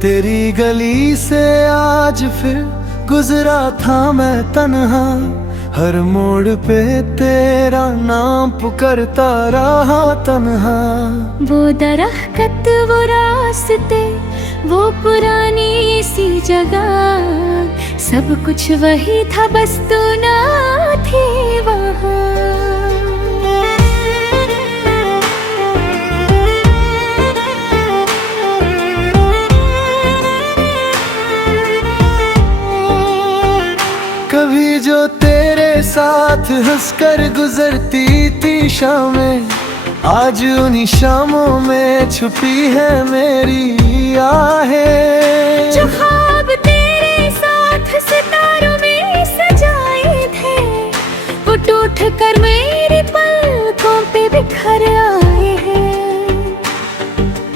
तेरी गली से आज फिर गुजरा था मैं तन्हा, हर मोड़ पे तेरा नाम पुकारता रहा तन्हा। वो दरख्त, वो रास्ते, वो पुरानी सी जगह, सब कुछ वही था बस तू ना थी वहाँ। कभी जो तेरे साथ हंसकर गुजरती थी शामें, आज उन्हीं शामों में छुपी है मेरी आहें। जो ख्वाब तेरे साथ सितारों में सजाए थे, वो टूट कर मेरी पलकों पे बिखर आए हैं।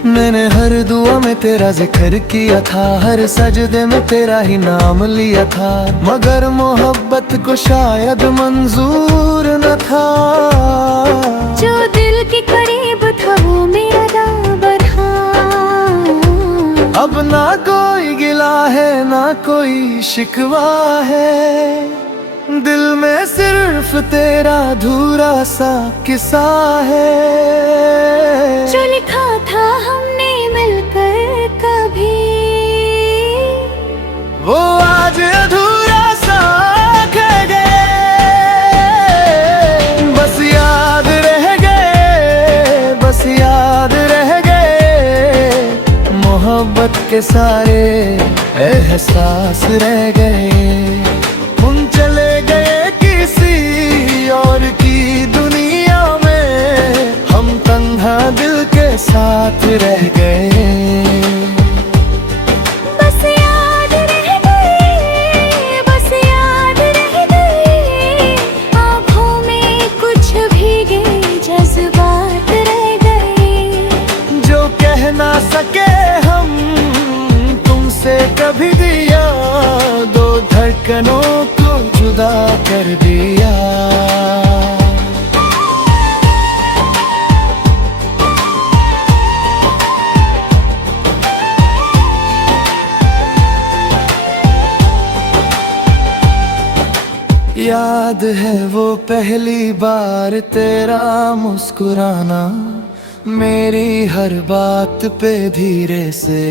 मैंने हर दुआ में तेरा जिक्र किया था, हर सजदे में तेरा ही नाम लिया था, मगर मोहब्बत को शायद मंजूर न था। जो दिल के करीब था वो मेरा दाबर था। अब ना कोई गिला है ना कोई शिकवा है, दिल में सिर्फ तेरा अधूरा सा किस्सा है। जो लिखा था हमने मिलकर कभी, वो आज अधूरा सा रह गए। बस याद रह गए, बस याद रह गए, मोहब्बत के सारे एहसास रह गए। उन चले गए किसी और की दुनिया में, हम तन्हा दिल के साथ रह गए। बस याद रह गए, बस याद रह गए, आँखों में कुछ भीगे जज्बात रह गए। जो कह ना सके हम तुमसे कभी दिया, दो धड़कनों को जुदा कर दिया। याद है वो पहली बार तेरा मुस्कुराना, मेरी हर बात पे धीरे से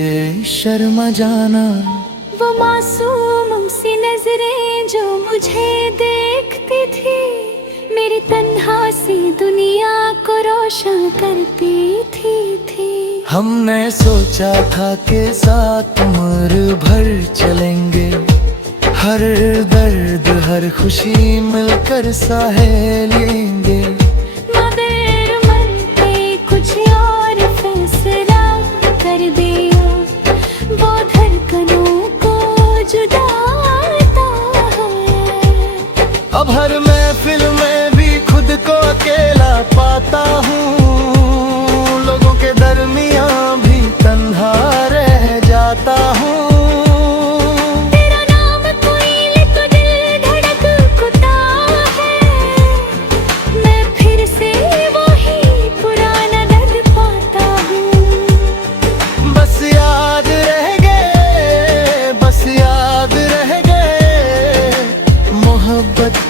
शर्मा जाना। वो मासूम सी नजरें जो मुझे देखती थी, मेरी तन्हा सी दुनिया को रोशन करती थी। हमने सोचा था कि साथ उम्र भर चलेंगे, हर दर्द हर खुशी मिलकर सहेलेंगे। मगर मन पे कुछ और फैसला कर दिया, वो धड़कनों को जुदाता है। अब हर महफिल में भी खुद को अकेला पाता हूँ, लोगों के दरमियाँ भी तन्हा रह जाता हूँ।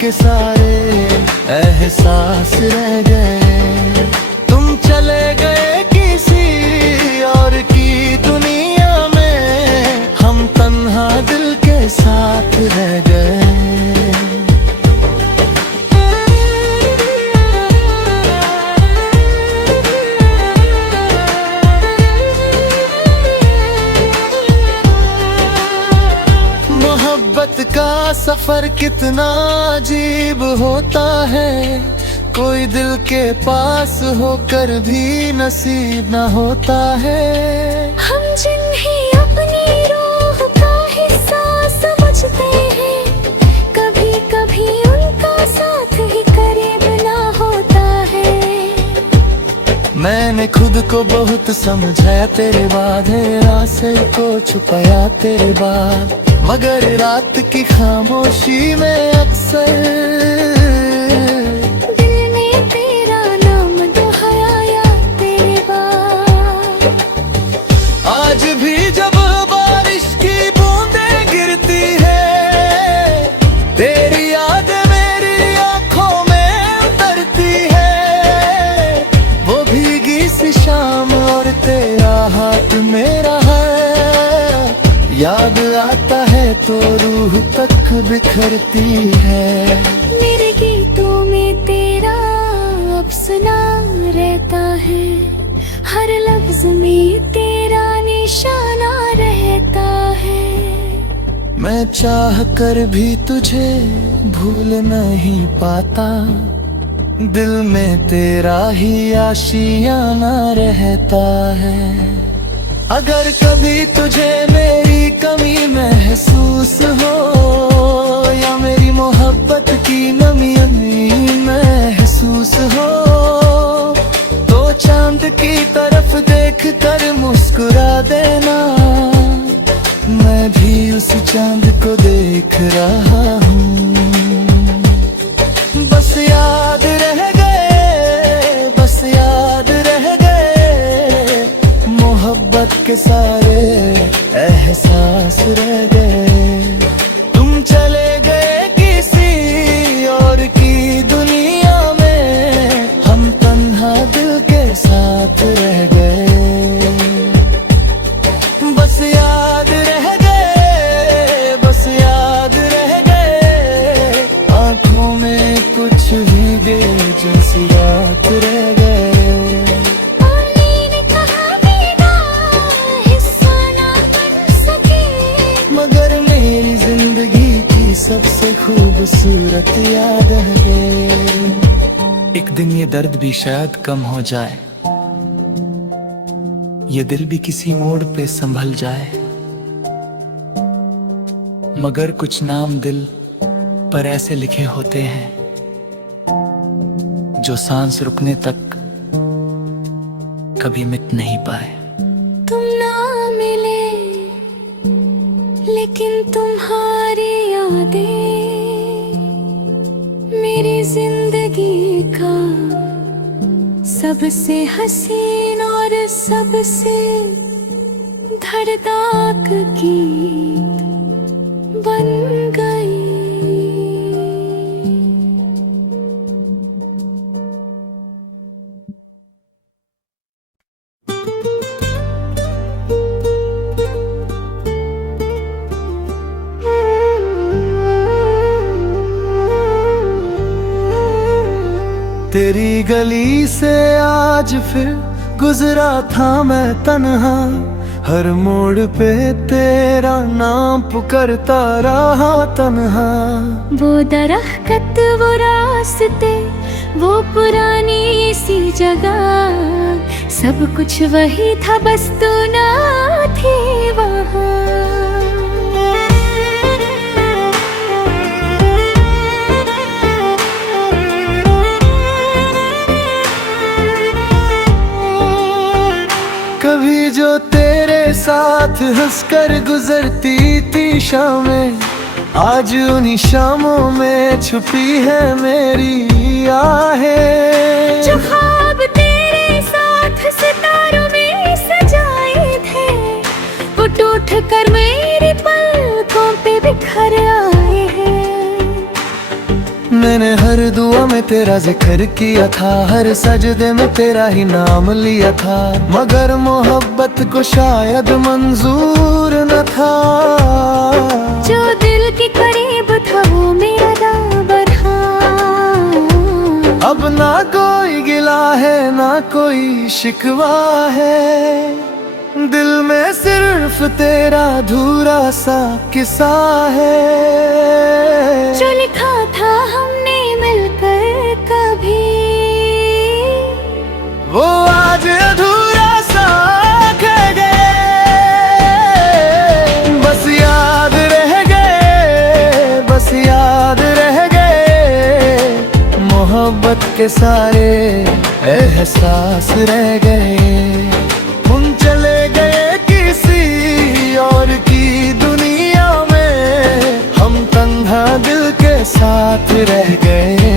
के सारे एहसास रह गए। तुम चले गए किसी और की दुनिया में, हम तन्हा दिल के साथ रह गए। मोहब्बत का सफर कितना अजीब होता है, कोई दिल के पास होकर भी नसीब न होता है। हम जिन्हें अपनी रूह का हिस्सा समझते हैं, कभी कभी उनका साथ ही करीब ना होता है। मैंने खुद को बहुत समझाया तेरे बाद, रास्ते को छुपाया तेरे बाद, मगर रात की खामोशी में अक्सर दिल ने तेरा नाम दोहराया तेरे बाद। आज भी जब तक बिखरती है। मेरे गीतों में तेरा अफसाना रहता है, हर लफ्ज में तेरा निशाना रहता है। मैं चाह कर भी तुझे भूल नहीं पाता, दिल में तेरा ही आशियाना रहता है। अगर कभी तुझे मेरी कमी महसूस हो, या मेरी मोहब्बत की नमी महसूस हो, तो चांद की तरफ देख कर मुस्कुरा देना। मैं भी उस चांद को देख रहा हूँ। बस याद रह गए, बस याद रह गए, मोहब्बत के सारे एहसास रह गए। तुम चले गए किसी और की दुनिया में, हम तन्हा दिल के साथ रह गए। बस याद रह गए, बस याद रह गए, आँखों में कुछ भीगे जैसी रात रह गए। ने कहा मेरा हिस्सा ना बन सके, मगर मेरी जिंदगी की सबसे खूबसूरत याद है। एक दिन ये दर्द भी शायद कम हो जाए, ये दिल भी किसी मोड़ पे संभल जाए, मगर कुछ नाम दिल पर ऐसे लिखे होते हैं जो सांस रुकने तक कभी मिट नहीं पाए। तुम ना मिले लेकिन तुम्हारी यादें मेरी जिंदगी का सबसे हसीन और सबसे धड़कन गीत बन गई। तेरी गली से आज फिर गुजरा था मैं तन्हा, हर मोड़ पे तेरा नाम पुकारता रहा तन्हा। वो दरख्त, वो रास्ते, वो पुरानी सी जगह, सब कुछ वही था बस तू ना थी वहाँ। कभी जो तेरे साथ हंसकर गुजरती थी शामें, आज उन्हीं शामों में छुपी है मेरी आहें। जो ख्वाब तेरे साथ सितारों में सजाए थे, वो टूट कर मेरी पलकों पे बिखर आए हैं। मैंने हर दुआ में तेरा जिक्र किया था, हर सजदे में तेरा ही नाम लिया था, मगर मोहब्बत को शायद मंजूर न था। जो दिल के करीब था वो मेरा बरहा। अब ना कोई गिला है ना कोई शिकवा है, दिल में सिर्फ तेरा अधूरा सा किस्सा है। जो लिखा था हमने मिलकर कभी, वो आज अधूरा सा रह गए। बस याद रह गए, बस याद रह गए, मोहब्बत के सारे एहसास रह गए। उन चले गए किसी और की दुनिया में, हम तन्हा दिल के साथ रह गए।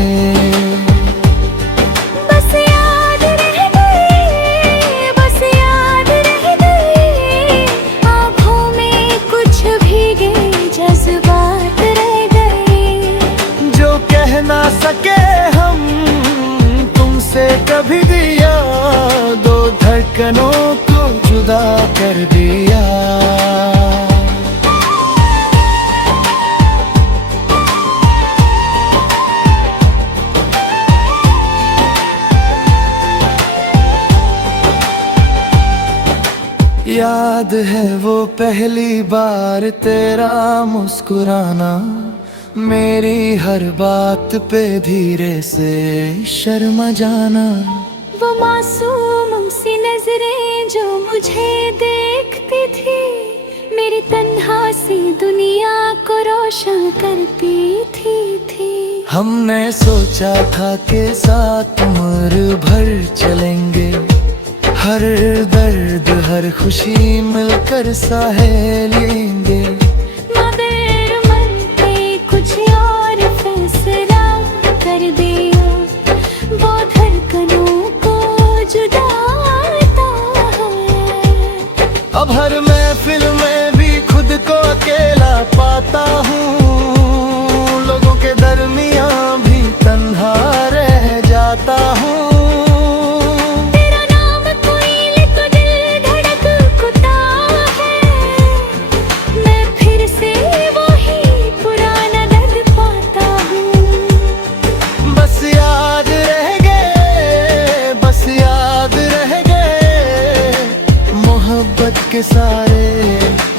बस याद रह गए, बस याद रह गए, आँखों में कुछ भीगे जज्बात रह गए। जो कह ना सके हम तुमसे कभी दिया, दो धड़कनों को जुदा कर दिया। याद है वो पहली बार तेरा मुस्कुराना, मेरी हर बात पे धीरे से शर्मा जाना। वो मासूम सी नजरें जो मुझे देखती थी, मेरी तन्हा सी दुनिया को रोशन करती थी। हमने सोचा था कि साथ उम्र भर चलेंगे, हर दर्द हर खुशी मिलकर सहेलेंगे। मगर मन पे कुछ और फैसला कर दिया, वो धड़कनों को जुदाता है। अब हर महफिल में भी खुद को अकेला पाता हूँ, लोगों के दरमियाँ भी तन्हा रह जाता हूँ। के सारे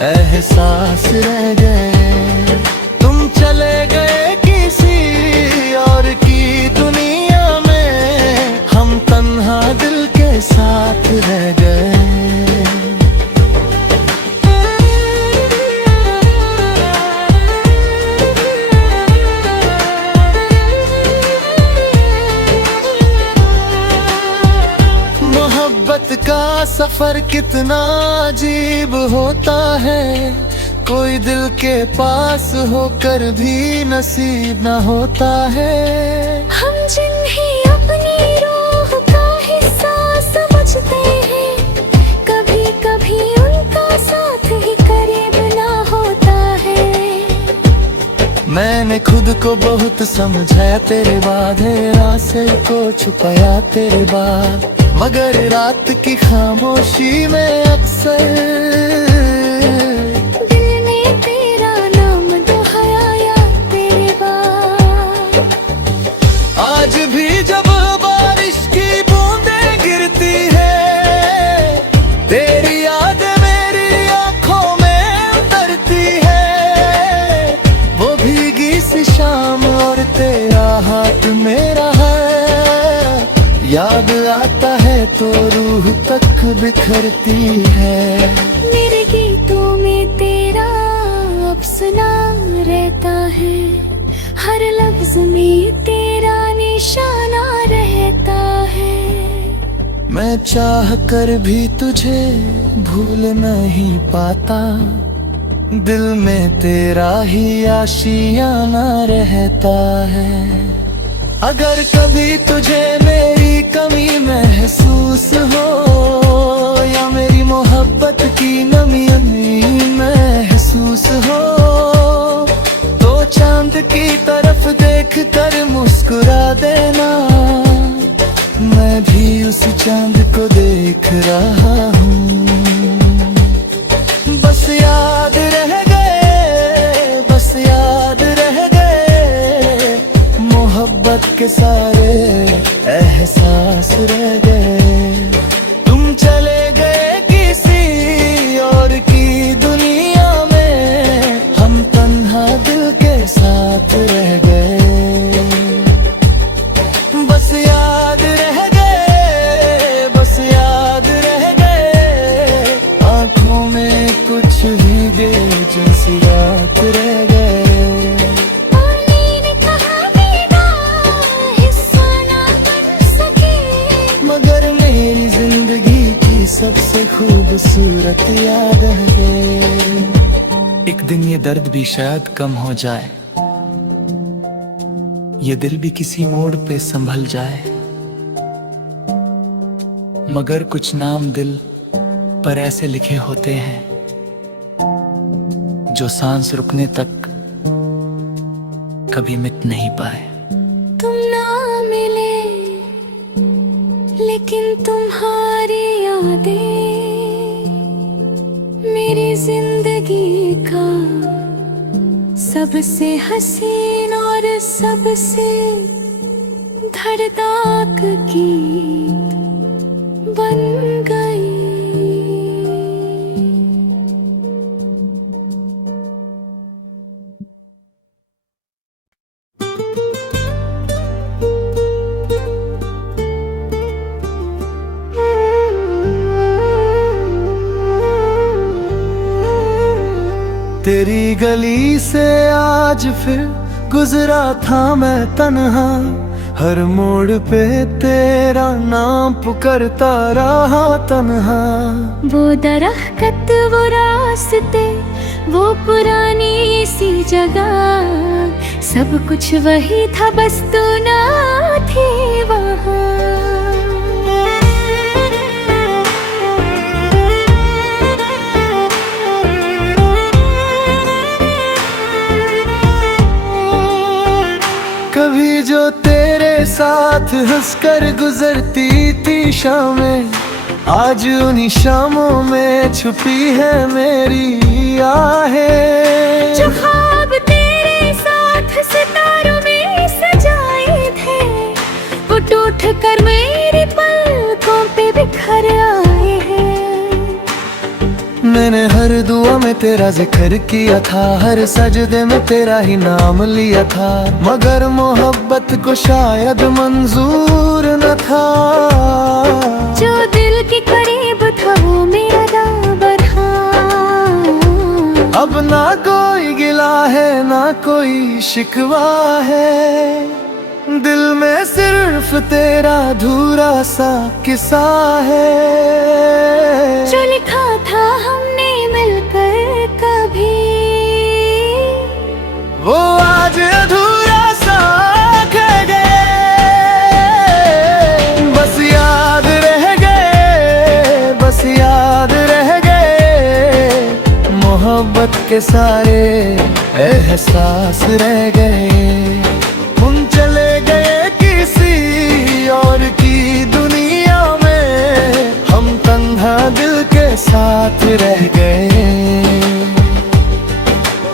एहसास रह गए, तुम चले गए किसी और की दुनिया में, हम तन्हा दिल के साथ रह गए। मोहब्बत का सफर कितना अजीब होता है, कोई दिल के पास होकर भी नसीब न होता है। हम जिन्हें अपनी रूह का हिस्सा समझते हैं, कभी कभी उनका साथ ही करीब ना होता है। मैंने खुद को बहुत समझाया तेरे बाद, रास्ते को छुपाया तेरे बाद, मगर रात की खामोशी में अक्सर दिल ने तेरा नाम दोहराया तेरे बाद। आज भी जब बारिश की बूंदें गिरती है, तेरी याद मेरी आंखों में उतरती है। वो भीगी सी शाम और तेरा हाथ मेरा है, याद आता है तो रूह तक बिखरती है। मेरे गीतों में तेरा अफसाना रहता है, हर लफ्ज में तेरा निशाना रहता है। मैं चाह कर भी तुझे भूल नहीं पाता, दिल में तेरा ही आशियाना रहता है। अगर कभी तुझे मेरी कमी महसूस हो, या मेरी मोहब्बत की नमी महसूस हो, तो चांद की तरफ देख कर मुस्कुरा देना, मैं भी उस चांद को देख रहा हूँ। बस याद रह गए, बस याद रह गए, मोहब्बत के सारे एहसास रह गए। तुम चले गए किसी और की दुनिया में, हम तन्हा दिल के साथ रह गए। बस याद रह गए, बस याद रह गए, आंखों में कुछ भीगे जैसी रात रह गए। मगर मेरी जिंदगी की सबसे खूबसूरत याद है। एक दिन ये दर्द भी शायद कम हो जाए, ये दिल भी किसी मोड़ पे संभल जाए, मगर कुछ नाम दिल पर ऐसे लिखे होते हैं जो सांस रुकने तक कभी मिट नहीं पाए। तुम ना मिले लेकिन तुम्हारी यादें मेरी जिंदगी का सबसे हसीन और सबसे धड़कन गीत बन गई। तेरी गली से आज फिर गुजरा था मैं तन्हा, हर मोड़ पे तेरा नाम पुकारता रहा तन्हा। वो दरख्त, वो रास्ते, वो पुरानी सी जगह, सब कुछ वही था बस तू ना थी वहाँ। कभी जो तेरे साथ हंसकर गुजरती थी शामें, आज उन्हीं शामों में छुपी है मेरी आहें। जो ख्वाब तेरे साथ सितारों में सजाए थे, वो टूट कर मेरी पलकों पे बिखर आए हैं। मैंने हर दुआ में तेरा जिक्र किया था, हर सजदे में तेरा ही नाम लिया था, मगर मोहब्बत को शायद मंजूर न था। जो दिल के करीब था वो मेरा दाबर हाँ। अब ना कोई गिला है ना कोई शिकवा है, दिल में सिर्फ तेरा अधूरा सा किस्सा है। जो लिखा था हमने मिलकर कभी, वो आज अधूरा सा रह गए, बस याद रह गए, बस याद रह गए, मोहब्बत के सारे एहसास रह गए। हम चले गए किसी और की दुनिया में, हम तन्हा दिल के साथ रह गए।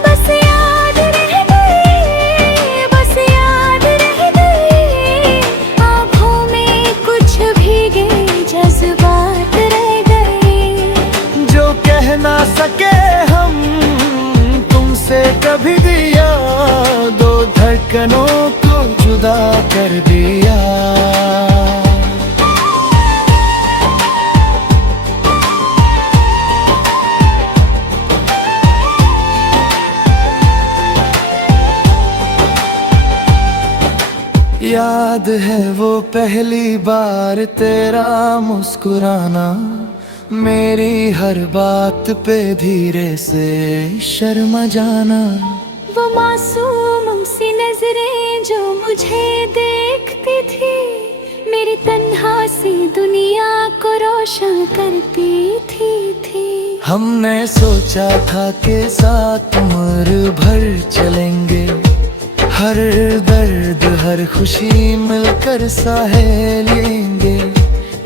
बस याद रह गए, बस याद रह गए, आँखों में कुछ भीगे जज्बात रह गए। जो कह ना सके हम तुमसे कभी दिया, दो धड़कनों को जुदा कर दिया। याद है वो पहली बार तेरा मुस्कुराना, मेरी हर बात पे धीरे से शर्मा जाना। वो मासूम सी नजरें जो मुझे देखती थी, मेरी तन्हा सी दुनिया को रोशन करती थी। हमने सोचा था कि साथ उम्र भर चलेंगे, हर दर्द हर खुशी मिलकर सहेलेंगे,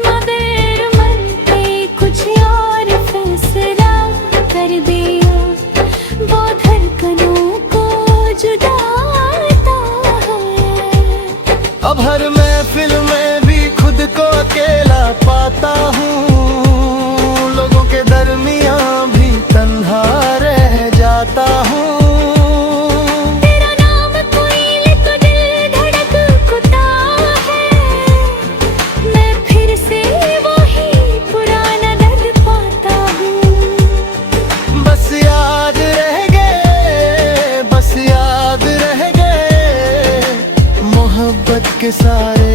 मगर मन पे कुछ और फैसला कर दिया, वो धड़कनों को जुदाता है। अब हर महफिल में भी खुद को अकेला पाता हूँ, लोगों के दरमियाँ भी तन्हा रह जाता हूँ। के सारे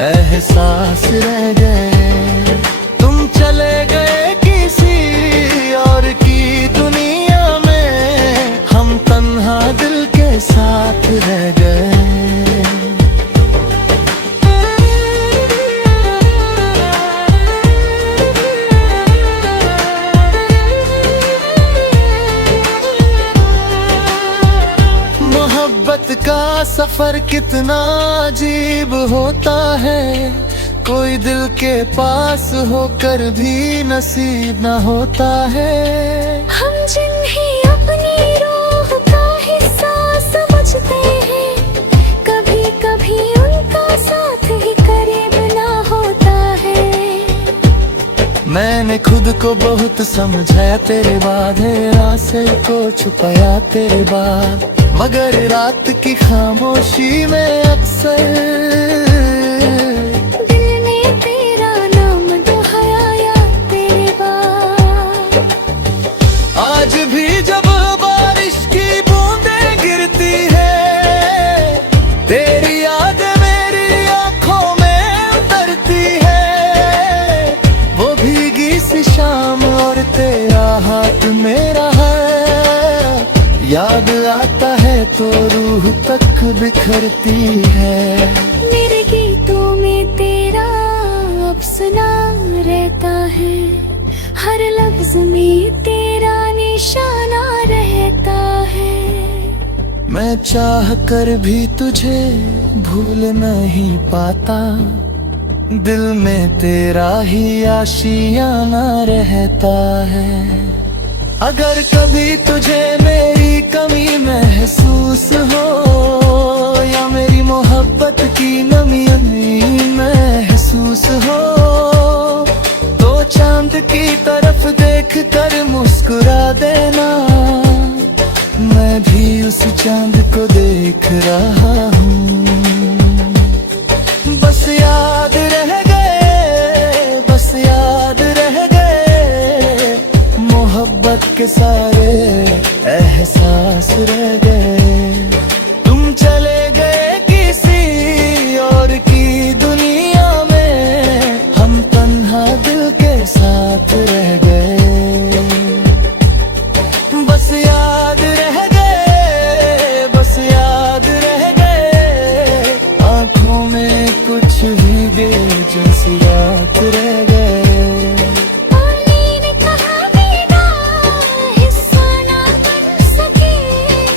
एहसास रह गए, तुम चले गए किसी और की दुनिया में, हम तन्हा दिल के साथ रह गए। का सफर कितना अजीब होता है, कोई दिल के पास होकर भी नसीब न होता है। हम जिन्हें अपनी रूह का हिस्सा समझते हैं, कभी कभी उनका साथ ही करीब ना होता है। मैंने खुद को बहुत समझाया तेरे बाद, रास्ते को छुपाया तेरे बाद, मगर रात की खामोशी में अक्सर दिल ने तेरा नाम दोहराया तेरे बाद। आज भी जब तो रूह तक बिखरती है। मेरे गीतों में तेरा अफसाना रहता है, हर लफ्ज में तेरा निशाना रहता है। मैं चाह कर भी तुझे भूल नहीं पाता, दिल में तेरा ही आशियाना रहता है। अगर कभी तुझे मेरी कमी महसूस हो, या मेरी मोहब्बत की नमी महसूस हो, तो चांद की तरफ देख कर मुस्कुरा देना, मैं भी उस चांद को देख रहा हूँ। बस याद रह गए, बस याद रह गए, मोहब्बत के सारे एहसास रह गए। तुम चले गए किसी और की दुनिया में, हम तन्हा दिल के साथ रह गए। बस याद रह गए, बस याद रह गए, आँखों में कुछ भी बेजैसी बात रह गए। पानी ने कहा मेरा हिस्सा ना बन सके,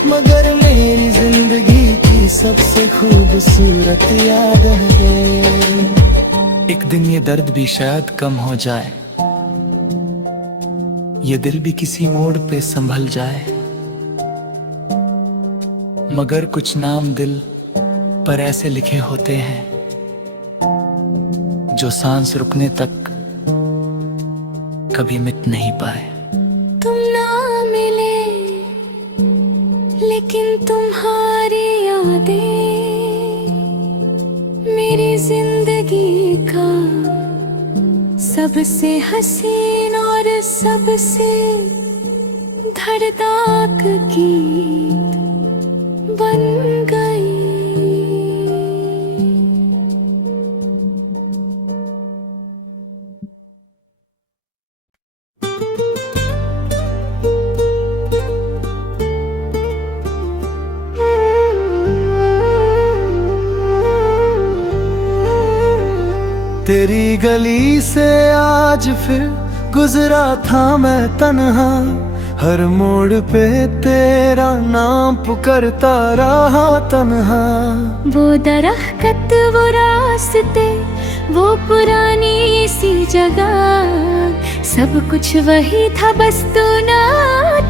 मगर मेरी जिंदगी की सबसे खूबसूरत याद है। एक दिन ये दर्द भी शायद कम हो जाए, ये दिल भी किसी मोड़ पे संभल जाए, मगर कुछ नाम दिल पर ऐसे लिखे होते हैं जो सांस रुकने तक कभी मिट नहीं पाए। तुम ना मिले लेकिन तुम्हारी यादें मेरी जिंदगी का सबसे हसीन और सबसे धड़कन गीत बन गई। तेरी गली से आज फिर गुजरा था मैं तन्हा, हर मोड़ पे तेरा नाम पुकारता रहा तन्हा। वो दरख्त, वो रास्ते, वो पुरानी सी जगह, सब कुछ वही था बस तू ना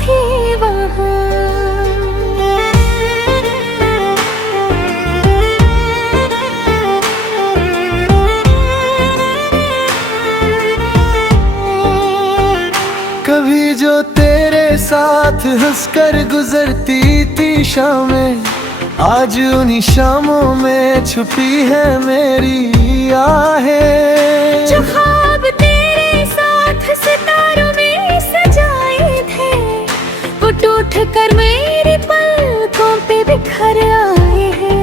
थी वहाँ। कभी जो तेरे साथ हंसकर गुजरती थी शामें, आज उन्हीं शामों में छुपी है मेरी आहें। जो ख्वाब तेरे साथ सितारों में सजाए थे, वो टूट कर मेरी पलकों पे बिखर आए हैं।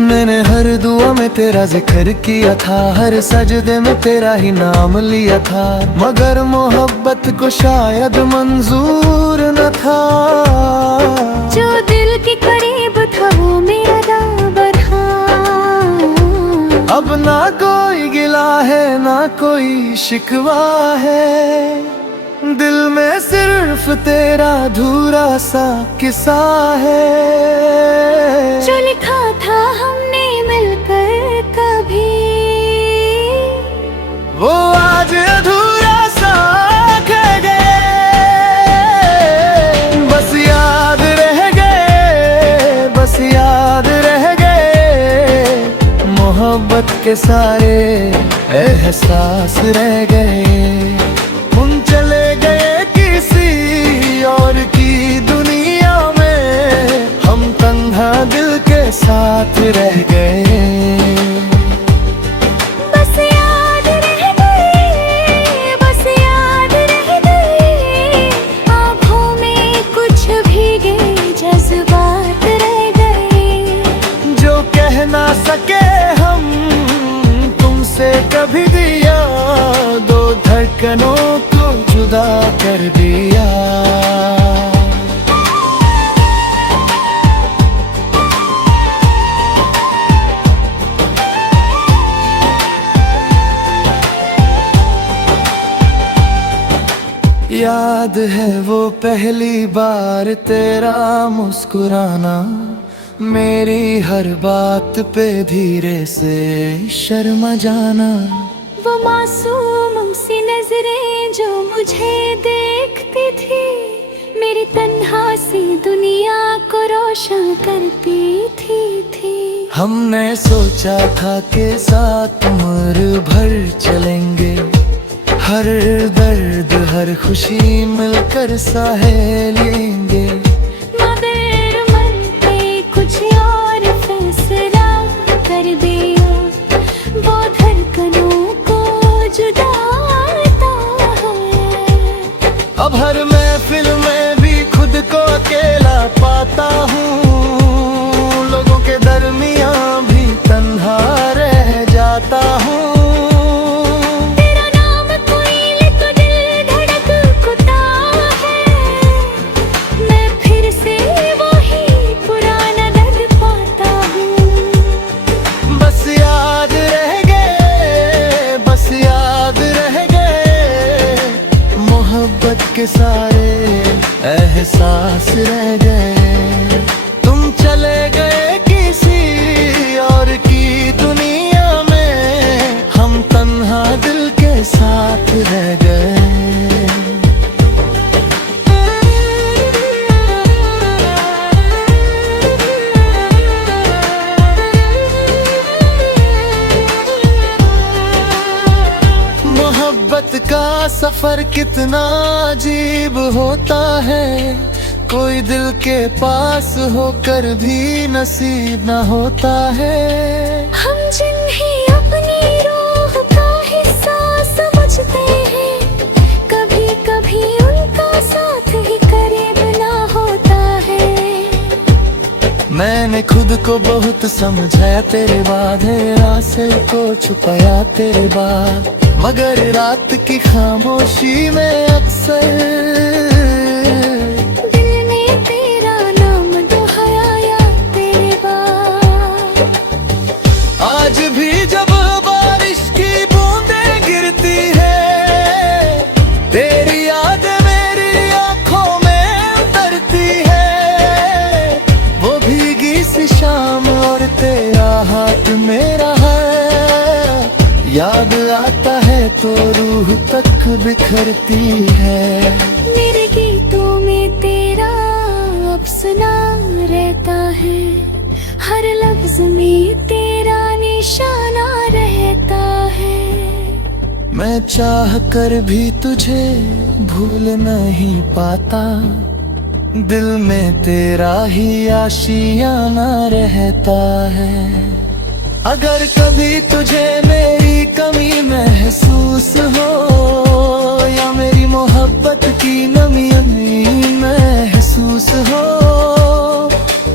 मैंने हर दुआ में तेरा जिक्र किया था, हर सजदे में तेरा ही नाम लिया था, मगर मोहब्बत को शायद मंजूर न था। जो दिल के करीब था वो मेरा दाबर था। अब ना कोई गिला है ना कोई शिकवा है, दिल में सिर्फ तेरा अधूरा सा किस्सा है। जो लिखा था हमने मिलकर कभी, वो आज अधूरा सा कह गए। बस याद रह गए, बस याद रह गए, मोहब्बत के सारे एहसास रह गए। हम चले गए किसी और की दुनिया में, हम तन्हा दिल के साथ रह गए। बस याद रह गए, बस याद रह गए, आँखों में कुछ भीगे जज्बात रह गए। जो कह ना सके हम तुमसे कभी दिया, दो धड़कनों को जुदा कर दिया। याद है वो पहली बार तेरा मुस्कुराना, मेरी हर बात पे धीरे से शर्मा जाना। वो मासूम सी नजरें जो मुझे देखती थी, मेरी तन्हा सी दुनिया को रोशन करती थी। हमने सोचा था कि साथ उम्र भर चलेंगे, हर दर्द हर खुशी मिलकर सहेलेंगे। मगर मन पे कुछ और फैसला कर दिया, वो धड़कनों को जुदाता है। अब हर महफिल में भी खुद को अकेला पाता हूँ, लोगों के दरमियाँ भी तन्हा रह जाता हूँ। तेरा नाम कोई ले तो दिल धड़कता है, मैं फिर से वही पुराना दर्द पाता हूँ। बस याद रह गए, बस याद रह गए, मोहब्बत के सारे एहसास रह गए। तुम चले गए किसी और की दुनिया में, हम तन्हा दिल के साथ रह गए। मोहब्बत का सफर कितना अजीब होता है, कोई दिल के पास होकर भी नसीब न होता है। हम जिन्हें अपनी रूह का हिस्सा समझते हैं, कभी कभी उनका साथ ही करीब ना होता है। मैंने खुद को बहुत समझाया तेरे बाद, रास्ते को छुपाया तेरे बाद, मगर रात की खामोशी में अक्सर आज भी जब बारिश की बूंदें गिरती है, तेरी याद मेरी आंखों में उतरती है। वो भीगी सी शाम और तेरा हाथ मेरा है, याद आता है तो रूह तक बिखरती है। मेरे गीतों में तेरा अफसाना रहता है, हर लफ्ज में तेरा निशाना रहता है। मैं चाह कर भी तुझे भूल नहीं पाता, दिल में तेरा ही आशियाना रहता है। अगर कभी तुझे मेरी कमी महसूस हो, या मेरी मोहब्बत की नमी महसूस हो,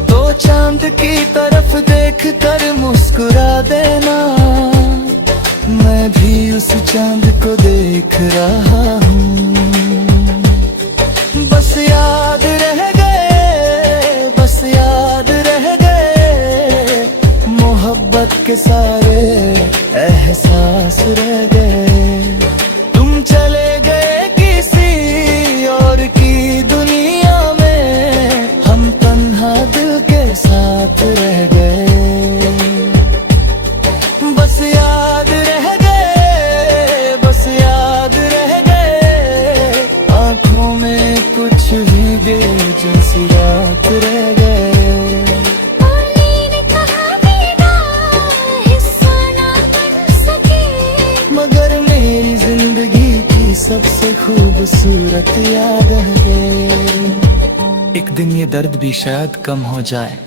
तो चांद की तरफ देख कर मुस्कुरा देना, मैं भी उस चांद को देख रहा हूँ। बस याद रह गए, बस याद रह गए, मोहब्बत के सारे एहसास रह गए। तुम चले गए किसी और की दुनिया में, हम तन्हा दिल के साथ रह गए। बस याद रह गए, बस याद रह गए, आंखों में कुछ भीगे जैसी रात रह गए। पानी ने कहा विदा, हिस्सा ना बन सके, मगर मेरी जिंदगी की सबसे खूबसूरत याद है। एक दिन ये दर्द भी शायद कम हो जाए।